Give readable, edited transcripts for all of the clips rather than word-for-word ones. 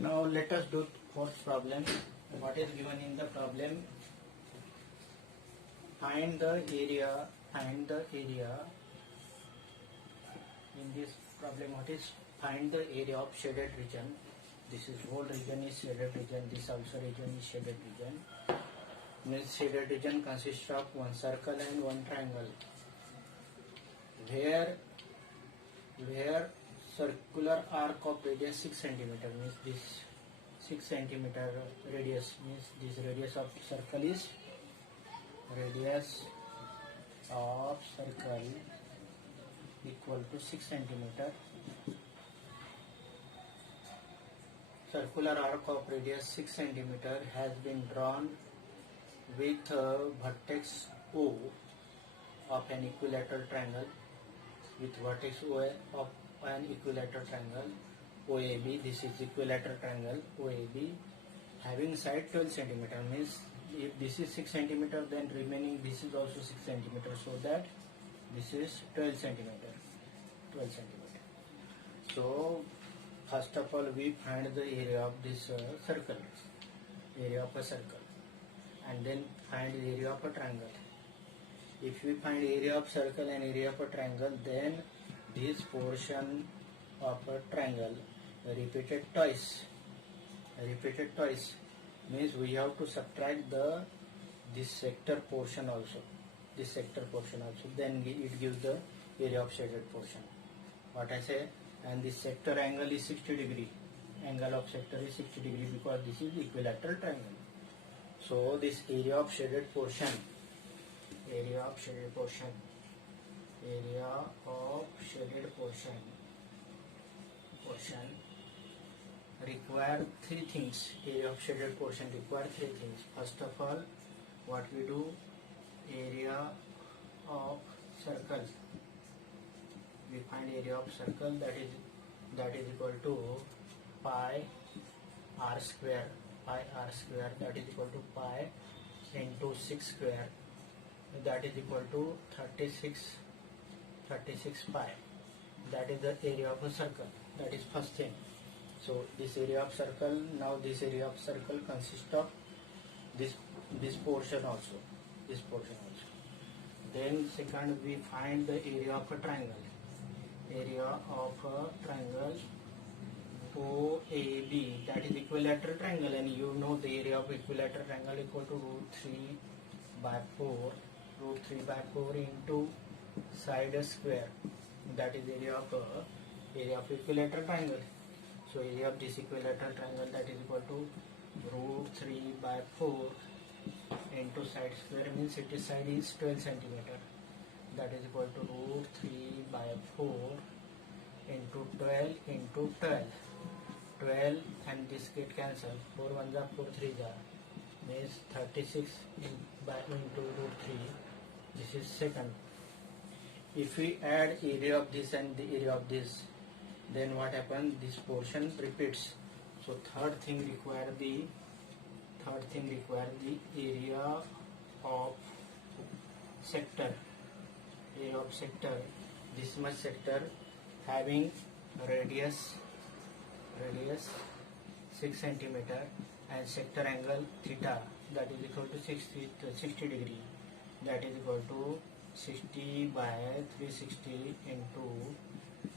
Now let us do fourth problem. What is given in the problem? Find the area. In this problem, what is find the area of shaded region? This is whole region is shaded region. This also region is shaded region. Means shaded region consists of one circle and one triangle. Where circular arc of radius 6 centimeter means this 6 centimeter radius means this radius of circle is equal to 6 centimeter. Circular arc of radius 6 centimeter has been drawn with vertex O of an equilateral triangle, with vertex O of an equilateral triangle OAB. This is equilateral triangle OAB having side 12 centimeter. Means if this is 6 centimeter, then remaining this is also 6 centimeter, so that this is 12 centimeter. So first of all we find the area of this circle, and then find the area of a triangle. If we find area of circle and area of a triangle, then this portion of a triangle repeated twice means we have to subtract this sector portion also, then it gives the area of shaded portion. What I say, and this sector angle is 60 degree, angle of sector is 60 degree because this is equilateral triangle. So this area of shaded portion require three things. First of all, what we do, area of circle. We find area of circle that is equal to pi r square. That is equal to pi into 6 square. That is equal to 36 pi. That is the area of a circle. That is first thing. So this area of circle, now this area of circle consists of this portion also. Then second, we find the area of a triangle. OAB, that is equilateral triangle, and you know the area of equilateral triangle equal to root 3 by 4 into side square. That is area of equilateral triangle. So area of this equilateral triangle, that is equal to root 3 by 4 into side square, means its side is 12 centimeter. That is equal to root 3 by 4 into 12 into 12 and this get cancelled. 4 1 ja 4 3 ja, means 36 into root 3. This is second. If we add area of this and the area of this, then what happens? This portion repeats. So third thing require the area of sector. This much sector having radius 6 centimeter and sector angle theta, that is equal to 60 degree. That is equal to 60 by 360 into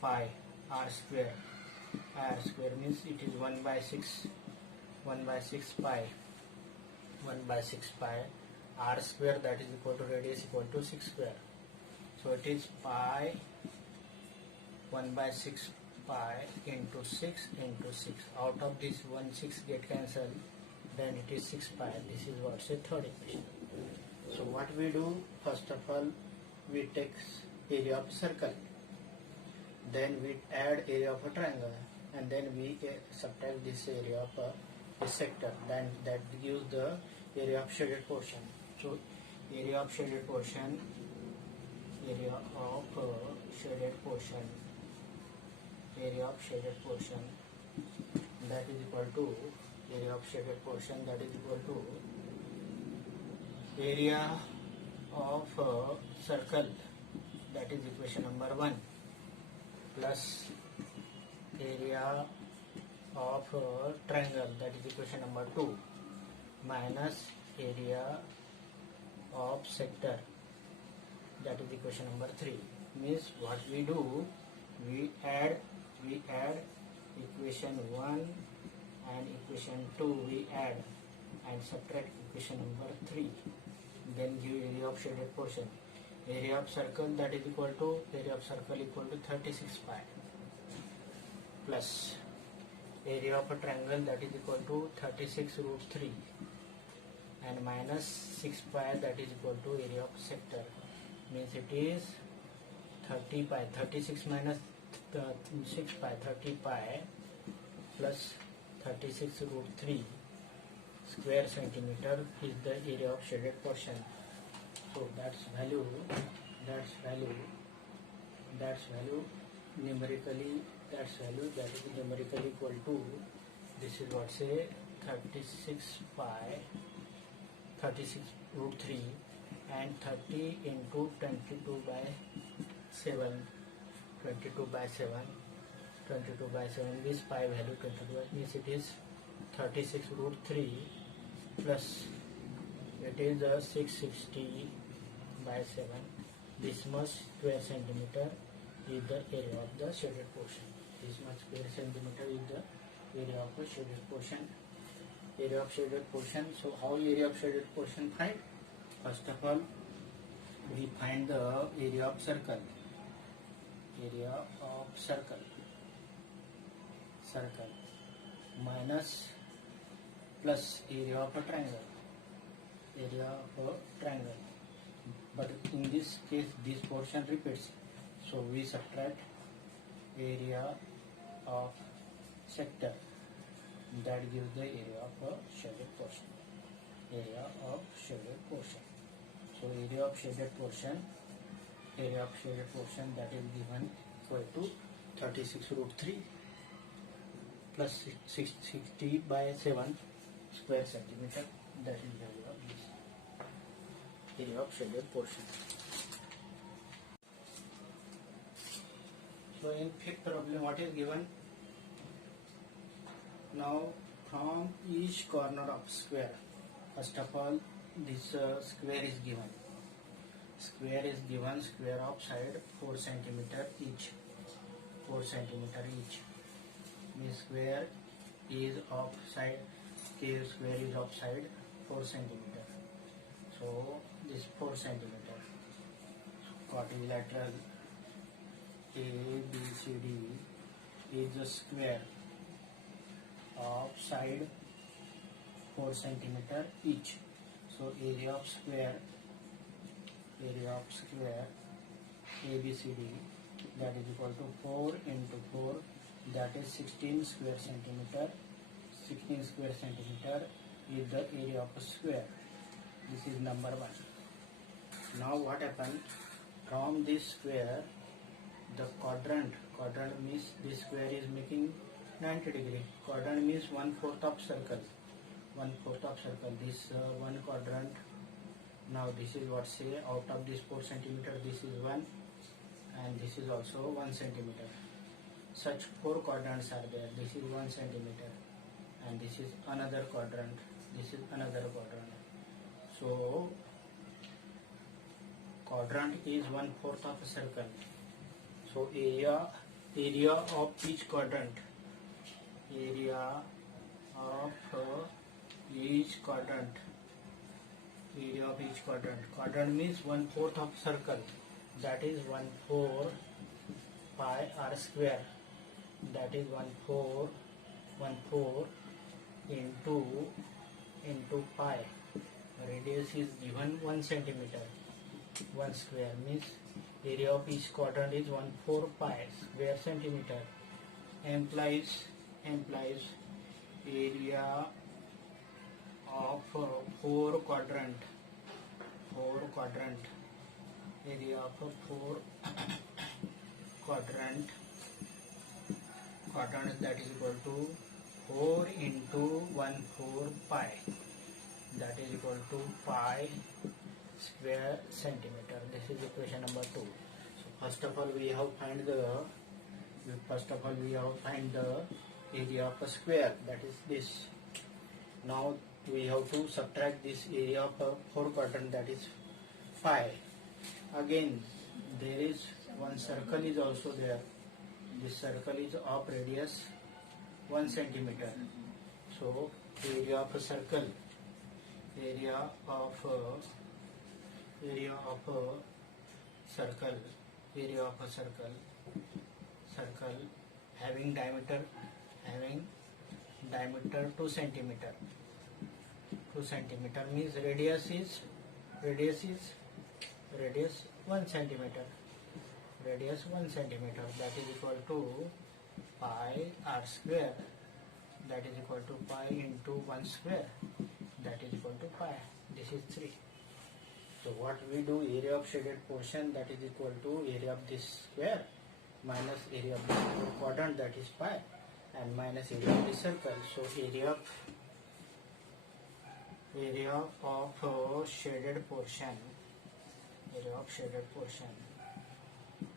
pi r square. Means it is 1 by 6 pi r square, that is equal to radius equal to 6 square. So it is pi 1 by 6 pi into 6 into 6. Out of this 1 6 get cancelled, then it is 6 pi. This is what's a third equation. So what we do, first of all we take area of circle, then we add area of a triangle, and then we subtract this area of a sector, then that gives the area of shaded portion. So area of shaded portion that is equal to area of circle, that is equation number 1, plus area of a triangle, that is equation number 2, minus area of sector, that is equation number 3. Means what we do, we add equation 1 and equation 2 we add and subtract equation number 3, then give area of shaded portion. Area of circle, that is equal to 36 pi, plus area of a triangle, that is equal to 36 root 3, and minus 6 pi, that is equal to area of sector. Means it is 30 pi, 36 minus 6 pi, 30 pi plus 36 root 3 square centimeter is the area of shaded portion. So that's value numerically, that is numerically equal to, this is what say 36 root 3 and 30 into 22 by 7, 22 by 7 means pi value 22, means it is 36 root 3 plus it is 660 by 7. This much square centimeter is the area of the shaded portion. This much square centimeter is the area of the shaded portion. Area of shaded portion. So how area of shaded portion find? First of all, we find the area of circle. Area of circle minus plus area of a triangle. But in this case, this portion repeats. So we subtract area of sector. That gives the area of a shaded portion. So area of shaded portion that is given equal to 36 root 3 plus 660 by 7 square centimeter. That is the value of this area of shaded portion. So in fifth problem, what is given? Now from each corner of square, first of all, this square is given. Square of side 4 centimeter each. Means square is of side, square is of side 4 centimeter. So this 4 centimeter. Quadrilateral ABCD is a square of side 4 centimeter each. So area of square ABCD, that is equal to 4 into 4, that is 16 square centimeter. 16 square centimeter is the area of a square. This is number 1. Now what happened? From this square, the quadrant means this square is making 90 degree. Quadrant means 1/4 of circle. This one quadrant. Now this is what say, out of this 4 centimeter, this is 1 and this is also 1 centimeter. Such 4 quadrants are there. This is 1 centimeter and this is another quadrant. So quadrant is 1/4 of a circle. So area of each quadrant. Quadrant means 1/4 of circle. That is 1/4 pi r square. That is 1/4 into pi. Radius is given 1 centimeter. 1 square means area of each quadrant is 1/4 pi square centimeter. Implies area of 4 quadrant. Area of a 4 quadrant, that is equal to 4 into 1/4 pi, that is equal to pi square centimeter. This is equation number 2. So first of all we have find the area of a square, that is this. Now we have to subtract this area of a 4 quadrant, that is pi. Again there is one circle is also there. This circle is of radius 1 centimeter. So area of a circle, area of a circle, circle having diameter 2 centimeter. 2 centimeter means radius 1 centimeter. Radius 1 centimeter, that is equal to pi r square, that is equal to pi into 1 square, that is equal to pi. This is 3. So what we do, area of shaded portion, that is equal to area of this square minus area of this quadrant, that is pi, and minus area of this circle. So area of shaded portion,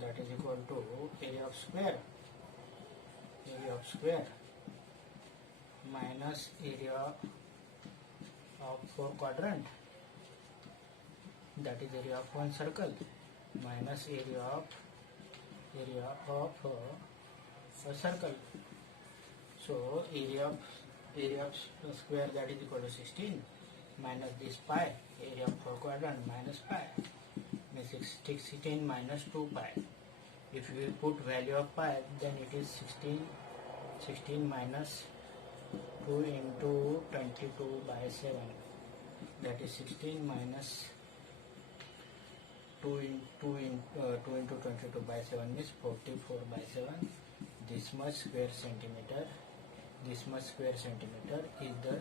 that is equal to area of square minus area of 4 quadrant, that is area of one circle, minus area of a circle. So area of square, that is equal to 16 minus this pi, area of 4 quadrant minus pi, means 16 minus 2 pi. If we put value of pi, then it is 16 minus 2 into 22 by 7, that is 16 minus 2 into 22 by 7 means 44 by 7. This much square centimeter is the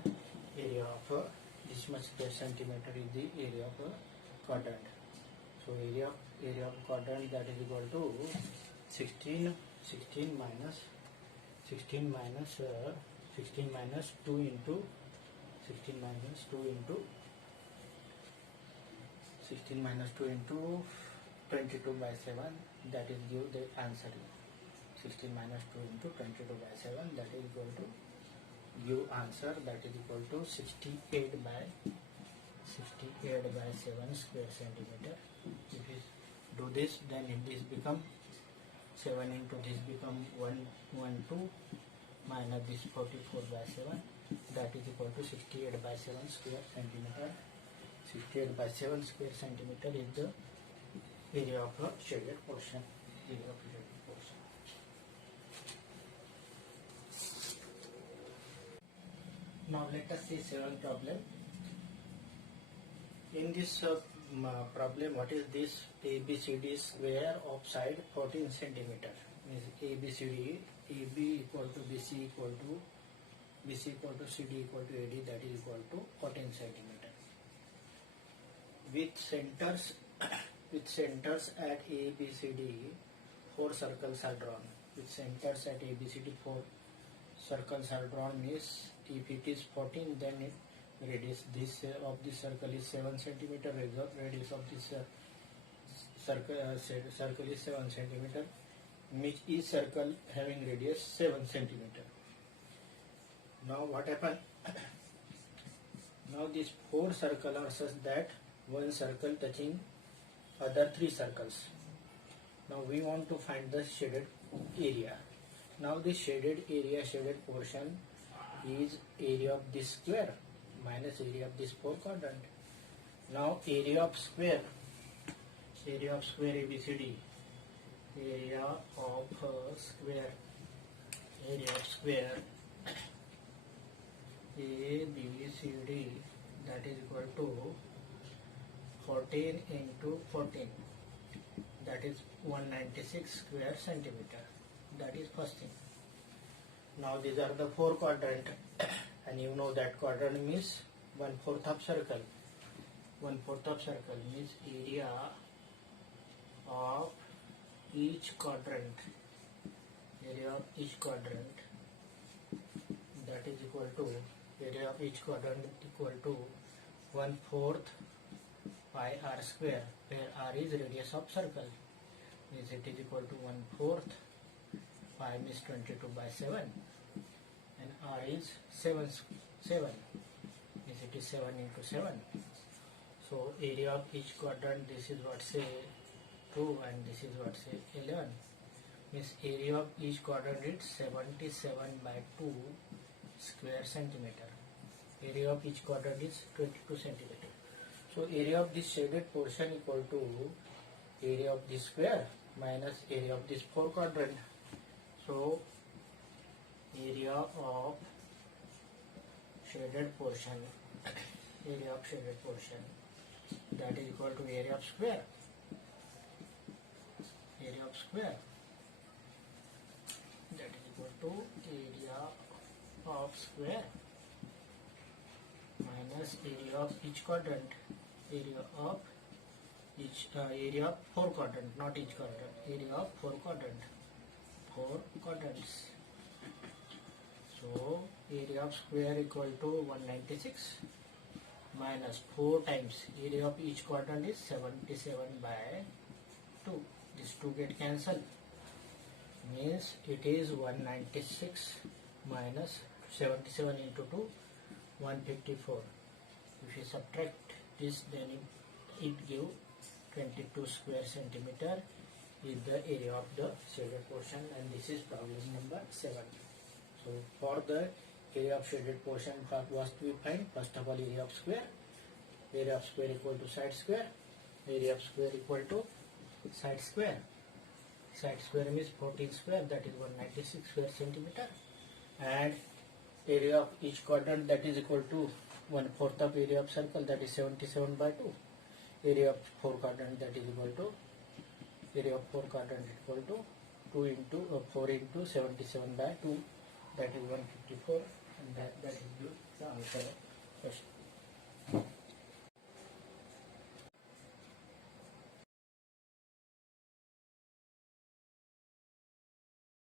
area of a, this much square centimeter is the area of a quadrant. So area of quadrant, that is equal to 16 minus 2 into 22 by 7, that is give the answer. 16 minus 2 into 22 by 7, that is equal to give answer, that is equal to 68 by 7 square centimeter. If you do this, then this become 7 into this become 112 minus this 44 by 7, that is equal to 68 by 7 square centimeter. 68 by 7 square centimeter is the area of a shaded portion. Now let us see seventh problem. In this problem, what is this? ABCD square of side 14 centimeter. Means ABCD, AB equal to BC equal to CD equal to AD, that is equal to 14 centimeter. With centers at ABCD, 4 circles are drawn. With centers at ABCD, 4 circles are drawn. Means if it is 14, then radius of this circle is 7 centimeter. Radius of this circle is 7 centimeter. Which each circle having radius 7 centimeter. Now what happened? Now these 4 circles are such that one circle touching other 3 circles. Now we want to find the shaded area. Now this shaded portion is area of this square minus area of this 4 quadrant. Now area of square ABCD, area of square ABCD, that is equal to 14 into 14, that is 196 square centimeter. That is first thing. Now these are the 4 quadrant, and you know that quadrant means 1/4 of circle. 1/4 of circle means area of each quadrant. That is equal to area of each quadrant equal to 1/4 pi r square, where r is radius of circle. Means it is equal to 1/4 pi means 22 by 7 and R is 7. Means it is 7 into 7. So area of each quadrant, this is what say 2 and this is what say 11. Means area of each quadrant is 77 by 2 square centimeter. Area of each quadrant is 22 centimeter. So area of this shaded portion equal to area of this square minus area of this 4 quadrant. So area of shaded portion, that is equal to area of square. Area of square, that is equal to area of square minus area of each quadrant. Area of 4 quadrant, not each quadrant. Area of 4 quadrant. 4 quadrants. So area of square equal to 196 minus 4 times area of each quadrant is 77 by 2. These 2 get cancelled. Means it is 196 minus 77 into 2, 154. If you subtract this, then it gives 22 square centimeter is the area of the shaded portion, and this is problem number 7. So for the area of shaded portion, what we find? First of all, area of square. Area of square equal to side square. Area of square equal to side square. Side square means 14 square, that is 196 square centimeter. And area of each quadrant, that is equal to 1/4 of area of circle, that is 77 by 2. Area of 4 quadrant, that is equal to area of 4 quadrant equal to 4 into 77 by 2, that is 154, and that is the answer question.